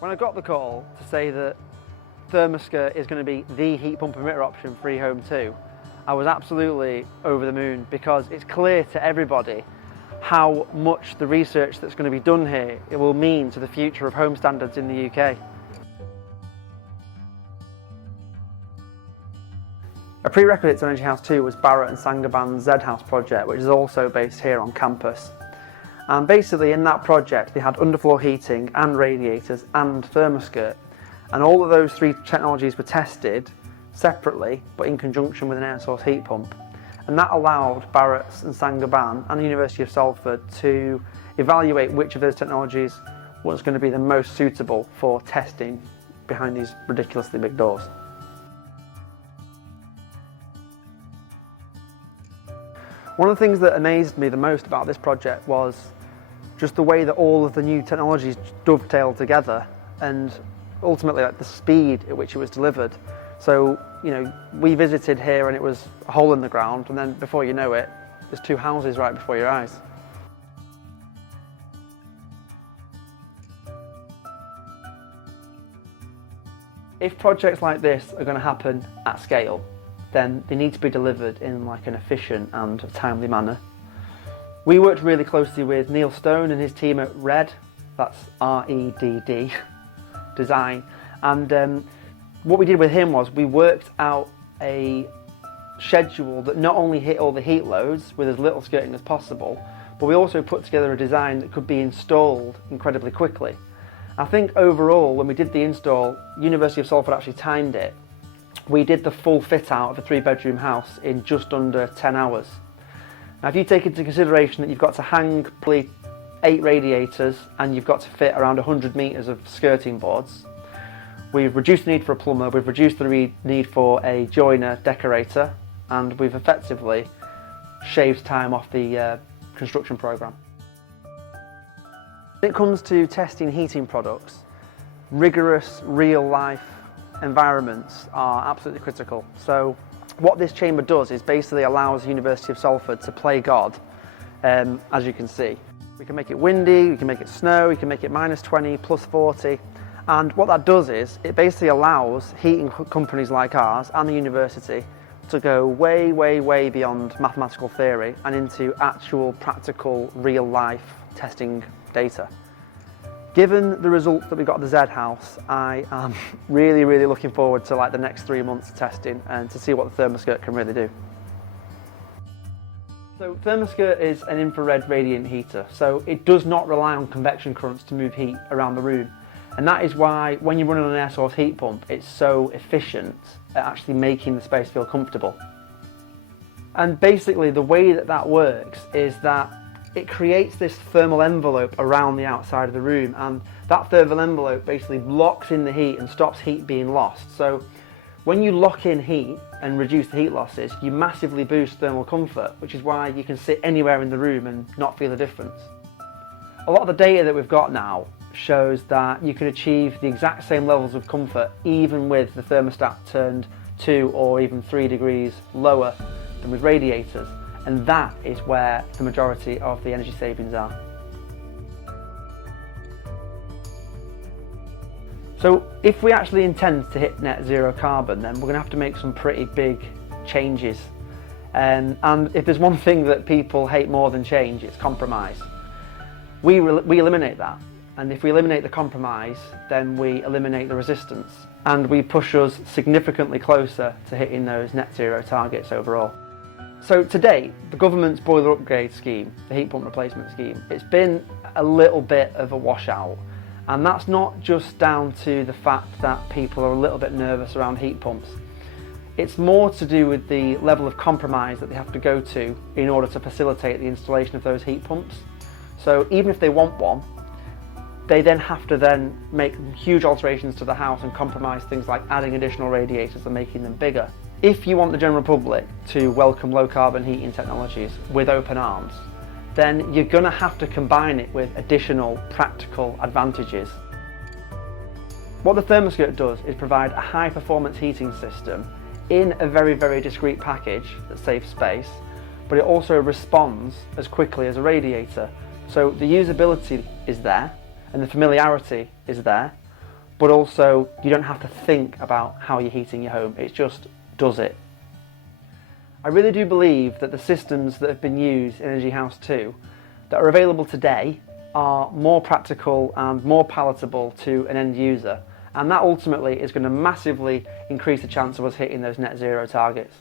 When I got the call to say that ThermaSkirt is going to be the heat pump emitter option for eHome 2, I was absolutely over the moon, because it's clear to everybody how much the research that's going to be done here it will mean to the future of home standards in the UK. A prerequisite to Energy House 2 was Barratt and Saint Gobain's Zed House project, which is also based here on campus. And basically in that project they had underfloor heating and radiators and ThermaSkirt, and all of those three technologies were tested separately but in conjunction with an air source heat pump, and that allowed Barratts and Saint Gobain and the University of Salford to evaluate which of those technologies was going to be the most suitable for testing behind these ridiculously big doors. One of the things that amazed me the most about this project was just the way that all of the new technologies dovetailed together, and ultimately like the speed at which it was delivered. So, you know, we visited here and it was a hole in the ground, and then before you know it, there's two houses right before your eyes. If projects like this are going to happen at scale, then they need to be delivered in like an efficient and timely manner. We worked really closely with Neil Stone and his team at RED, that's R-E-D-D, design, and what we did with him was we worked out a schedule that not only hit all the heat loads with as little skirting as possible, but we also put together a design that could be installed incredibly quickly. I think overall, when we did the install, University of Salford actually timed it. We did the full fit out of a 3-bedroom house in just under 10 hours. Now if you take into consideration that you've got to hang probably 8 radiators and you've got to fit around 100 metres of skirting boards, we've reduced the need for a plumber, we've reduced the need for a joiner decorator, and we've effectively shaved time off the construction programme. When it comes to testing heating products, rigorous real-life environments are absolutely critical. So what this chamber does is basically allows the University of Salford to play God, as you can see. We can make it windy, we can make it snow, we can make it -20, +40, and what that does is it basically allows heating companies like ours and the university to go way, way, way beyond mathematical theory and into actual practical real-life testing data. Given the results that we got at the Zed House, I am really, really looking forward to like the next 3 months of testing and to see what the ThermaSkirt can really do. So ThermaSkirt is an infrared radiant heater, so it does not rely on convection currents to move heat around the room, and that is why when you run on an air source heat pump, it's so efficient at actually making the space feel comfortable. And basically the way that that works is that it creates this thermal envelope around the outside of the room, and that thermal envelope basically locks in the heat and stops heat being lost. So when you lock in heat and reduce the heat losses, you massively boost thermal comfort, which is why you can sit anywhere in the room and not feel a difference. A lot of the data that we've got now shows that you can achieve the exact same levels of comfort even with the thermostat turned 2 or even 3 degrees lower than with radiators. And that is where the majority of the energy savings are. So if we actually intend to hit net zero carbon, then we're going to have to make some pretty big changes. And if there's one thing that people hate more than change, it's compromise. We eliminate that. And if we eliminate the compromise, then we eliminate the resistance. And we push us significantly closer to hitting those net zero targets overall. So to date, the government's boiler upgrade scheme, the heat pump replacement scheme, it's been a little bit of a washout. And that's not just down to the fact that people are a little bit nervous around heat pumps. It's more to do with the level of compromise that they have to go to in order to facilitate the installation of those heat pumps. So even if they want one, they then have to then make huge alterations to the house and compromise things like adding additional radiators and making them bigger. If you want the general public to welcome low carbon heating technologies with open arms, then you're going to have to combine it with additional practical advantages. What the ThermaSkirt does is provide a high performance heating system in a very, very discreet package that saves space, but it also responds as quickly as a radiator. So the usability is there and the familiarity is there, but also you don't have to think about how you're heating your home, it just does it. I really do believe that the systems that have been used in Energy House 2 that are available today are more practical and more palatable to an end user, and that ultimately is going to massively increase the chance of us hitting those net zero targets.